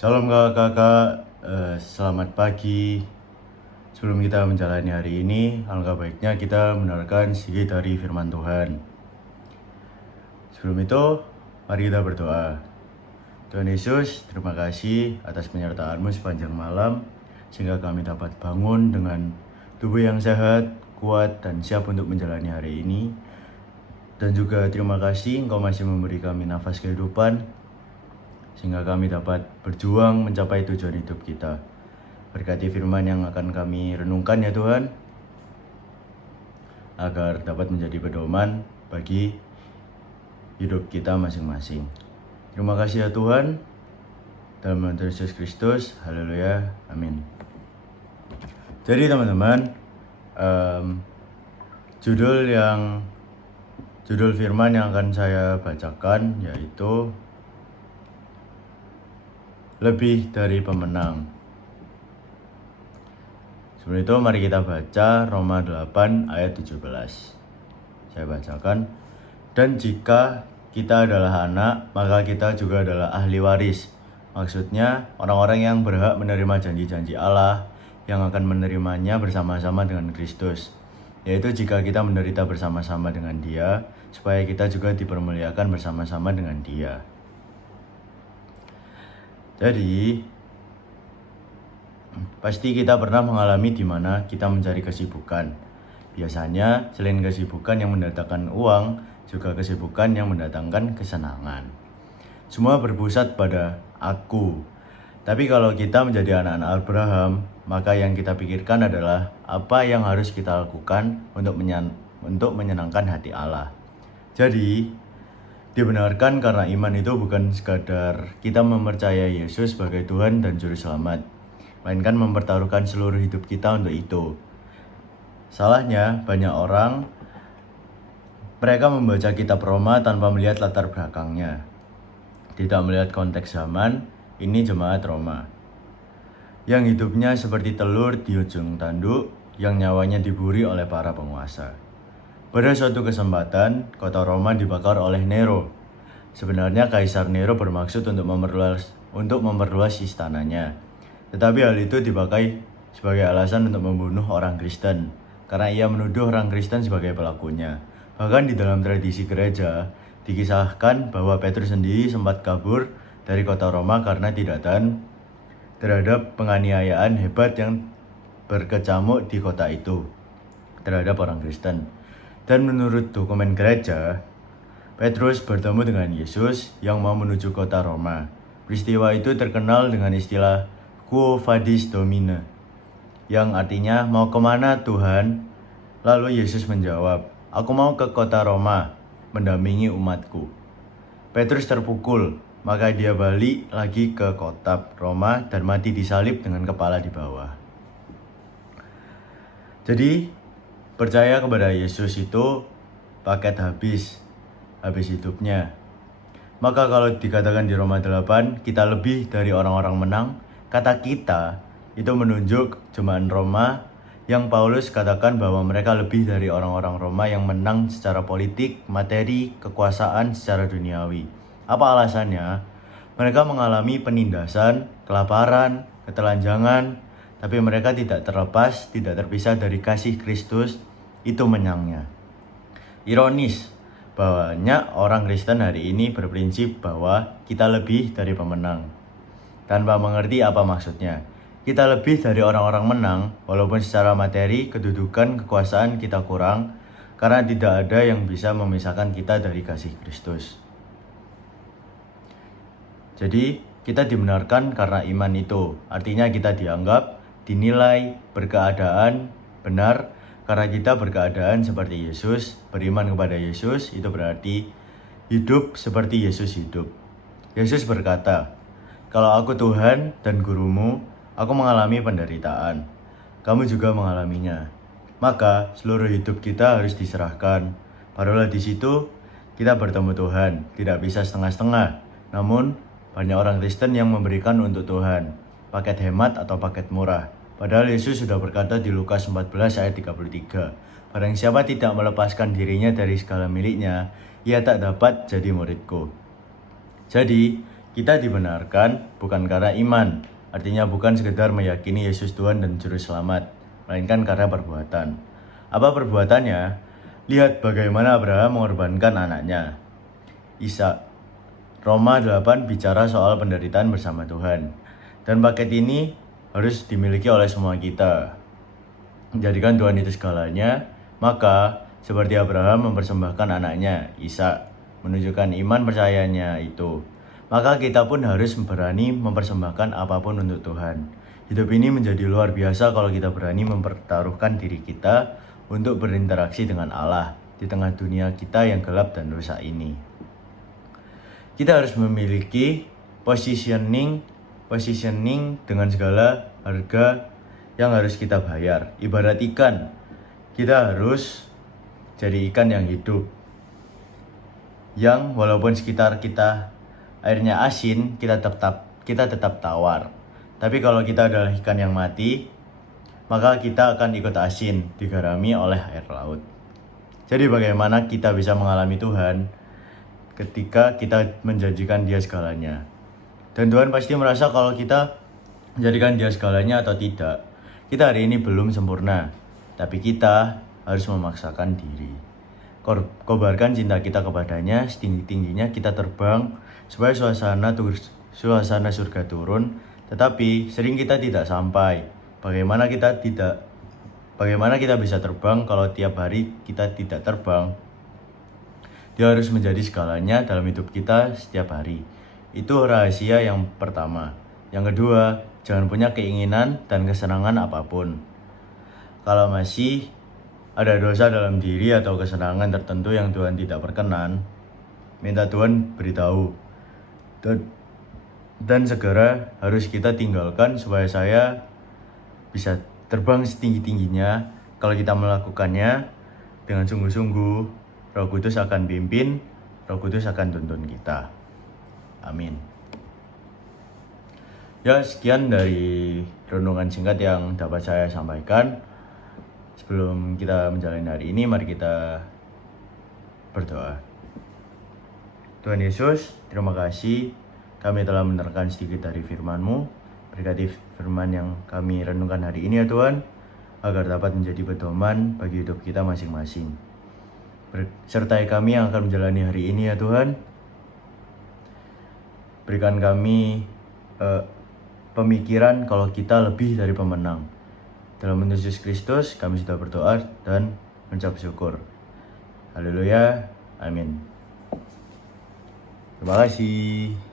Salam kakak-kakak, selamat pagi. Sebelum kita menjalani hari ini, alangkah baiknya kita mendengarkan sedikit dari firman Tuhan. Sebelum itu, mari kita berdoa. Tuhan Yesus, terima kasih atas penyertaan-Mu sepanjang malam, sehingga kami dapat bangun dengan tubuh yang sehat, kuat, dan siap untuk menjalani hari ini. Dan juga terima kasih Engkau masih memberi kami nafas kehidupan, sehingga kami dapat berjuang mencapai tujuan hidup kita. Berkati firman yang akan kami renungkan ya Tuhan, agar dapat menjadi pedoman bagi hidup kita masing-masing. Terima kasih ya Tuhan, dalam nama Yesus Kristus, haleluya, amin. Jadi teman-teman, judul firman yang akan saya bacakan yaitu lebih dari pemenang. Sebelum itu mari kita baca Roma 8 ayat 17. Saya bacakan. Dan jika kita adalah anak, maka kita juga adalah ahli waris. Maksudnya orang-orang yang berhak menerima janji-janji Allah, yang akan menerimanya bersama-sama dengan Kristus. Yaitu jika kita menderita bersama-sama dengan Dia, supaya kita juga dipermuliakan bersama-sama dengan Dia. Jadi, pasti kita pernah mengalami di mana kita mencari kesibukan. Biasanya, selain kesibukan yang mendatangkan uang, juga kesibukan yang mendatangkan kesenangan. Semua berpusat pada aku. Tapi kalau kita menjadi anak-anak Abraham, maka yang kita pikirkan adalah apa yang harus kita lakukan untuk menyenangkan hati Allah. Jadi, dibenarkan karena iman itu bukan sekadar kita mempercayai Yesus sebagai Tuhan dan Juru Selamat, melainkan mempertaruhkan seluruh hidup kita untuk itu. Salahnya, banyak orang, mereka membaca kitab Roma tanpa melihat latar belakangnya. Tidak melihat konteks zaman, ini jemaat Roma, yang hidupnya seperti telur di ujung tanduk, yang nyawanya diburi oleh para penguasa. Pada suatu kesempatan, kota Roma dibakar oleh Nero. Sebenarnya Kaisar Nero bermaksud untuk memperluas istananya. Tetapi hal itu dipakai sebagai alasan untuk membunuh orang Kristen, karena ia menuduh orang Kristen sebagai pelakunya. Bahkan di dalam tradisi gereja, dikisahkan bahwa Petrus sendiri sempat kabur dari kota Roma karena tidak tahan terhadap penganiayaan hebat yang berkecamuk di kota itu terhadap orang Kristen. Dan menurut dokumen gereja, Petrus bertemu dengan Yesus yang mau menuju kota Roma. Peristiwa itu terkenal dengan istilah Quo Vadis Domine, yang artinya mau kemana Tuhan? Lalu Yesus menjawab, aku mau ke kota Roma, mendampingi umatku. Petrus terpukul, maka dia balik lagi ke kota Roma dan mati disalib dengan kepala di bawah. Jadi, percaya kepada Yesus itu paket habis hidupnya. Maka kalau dikatakan di Roma 8, kita lebih dari orang-orang menang, kata kita itu menunjuk jemaat Roma yang Paulus katakan bahwa mereka lebih dari orang-orang Roma yang menang secara politik, materi, kekuasaan secara duniawi. Apa alasannya? Mereka mengalami penindasan, kelaparan, ketelanjangan, tapi mereka tidak terpisah dari kasih Kristus, itu menangnya. Ironis, banyak orang Kristen hari ini berprinsip bahwa kita lebih dari pemenang, tanpa mengerti apa maksudnya. Kita lebih dari orang-orang menang, walaupun secara materi, kedudukan, kekuasaan kita kurang, karena tidak ada yang bisa memisahkan kita dari kasih Kristus. Jadi, kita dibenarkan karena iman itu. Artinya kita dianggap, dinilai, berkeadaan, benar, karena kita berkeadaan seperti Yesus. Beriman kepada Yesus, itu berarti hidup seperti Yesus hidup. Yesus berkata, kalau aku Tuhan dan gurumu, aku mengalami penderitaan. Kamu juga mengalaminya. Maka seluruh hidup kita harus diserahkan. Barulah di situ kita bertemu Tuhan. Tidak bisa setengah-setengah. Namun banyak orang Kristen yang memberikan untuk Tuhan, paket hemat atau paket murah. Padahal Yesus sudah berkata di Lukas 14 ayat 33, barang siapa tidak melepaskan dirinya dari segala miliknya, ia tak dapat jadi muridku. Jadi, Kita dibenarkan bukan karena iman, artinya bukan sekedar meyakini Yesus Tuhan dan Juru Selamat, melainkan karena perbuatan. Apa perbuatannya? Lihat bagaimana Abraham mengorbankan anaknya, Ishak. Roma 8 bicara soal penderitaan bersama Tuhan. Dan paket ini harus dimiliki oleh semua kita. Menjadikan Tuhan itu segalanya, maka seperti Abraham mempersembahkan anaknya, Ishak, menunjukkan iman percayanya itu. Maka kita pun harus berani mempersembahkan apapun untuk Tuhan. Hidup ini menjadi luar biasa kalau kita berani mempertaruhkan diri kita untuk berinteraksi dengan Allah di tengah dunia kita yang gelap dan dosa ini. Kita harus memiliki positioning dengan segala harga yang harus kita bayar. Ibarat ikan, kita harus jadi ikan yang hidup, yang walaupun sekitar kita airnya asin, kita tetap tawar. Tapi kalau kita adalah ikan yang mati, maka kita akan ikut asin, digarami oleh air laut. Jadi bagaimana kita bisa mengalami Tuhan ketika kita menjanjikan Dia segalanya? Dan Tuhan pasti merasa kalau kita menjadikan Dia segalanya atau tidak. Kita hari ini belum sempurna, tapi kita harus memaksakan diri. Kobarkan cinta kita kepadanya, setinggi-tingginya kita terbang supaya suasana surga turun, tetapi sering kita tidak sampai. Bagaimana kita bisa terbang kalau tiap hari kita tidak terbang? Dia harus menjadi segalanya dalam hidup kita setiap hari. Itu rahasia yang pertama. Yang kedua, jangan punya keinginan dan kesenangan apapun. Kalau masih ada dosa dalam diri atau kesenangan tertentu yang Tuhan tidak berkenan, minta Tuhan beritahu. Dan segera harus kita tinggalkan supaya saya bisa terbang setinggi-tingginya. Kalau kita melakukannya dengan sungguh-sungguh, Roh Kudus akan pimpin, Roh Kudus akan tuntun kita. Amin. Ya, sekian dari renungan singkat yang dapat saya sampaikan. Sebelum kita menjalani hari ini, mari kita berdoa. Tuhan Yesus, terima kasih kami telah menerangkan sedikit dari firman-Mu. Berkati firman yang kami renungkan hari ini ya Tuhan, agar dapat menjadi pedoman bagi hidup kita masing-masing. Sertai kami yang akan menjalani hari ini ya Tuhan. Berikan kami pemikiran kalau kita lebih dari pemenang. Dalam nama Yesus Kristus kami sudah berdoa dan mengucap syukur. Haleluya, amin. Terima kasih.